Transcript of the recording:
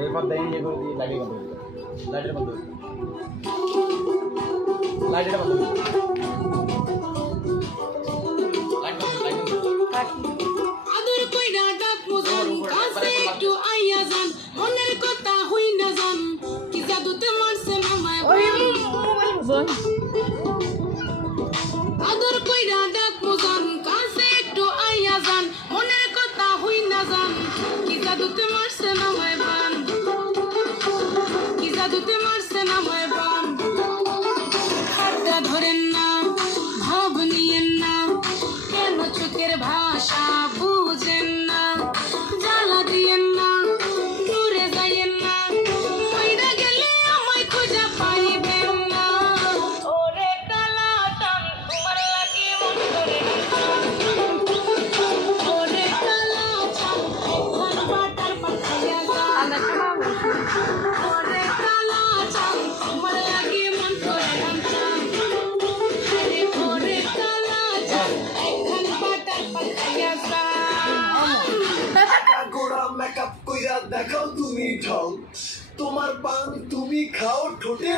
এরপর দেয় ইয়ে করে লাইটের বন্ধ লাইটের বন্ধ লাইটের বন্ধ আদর কইরা ডাক মোজান কাছে একটু আইয়া যান। মনের কথা হই না যান। কি জাদুতে মারছে আমায় চোখের ভাষা বুঝেন না, জ্বালা দিয়েন না, দূরে যাইয়েন না মইরা গেলে আমায় খুঁজে পাইবেন না। ওরে কালা টান ওরে কালা টান এখন গান দেখাও তুমি ঢং। তোমার পান তুমি খাও ঠোঁটে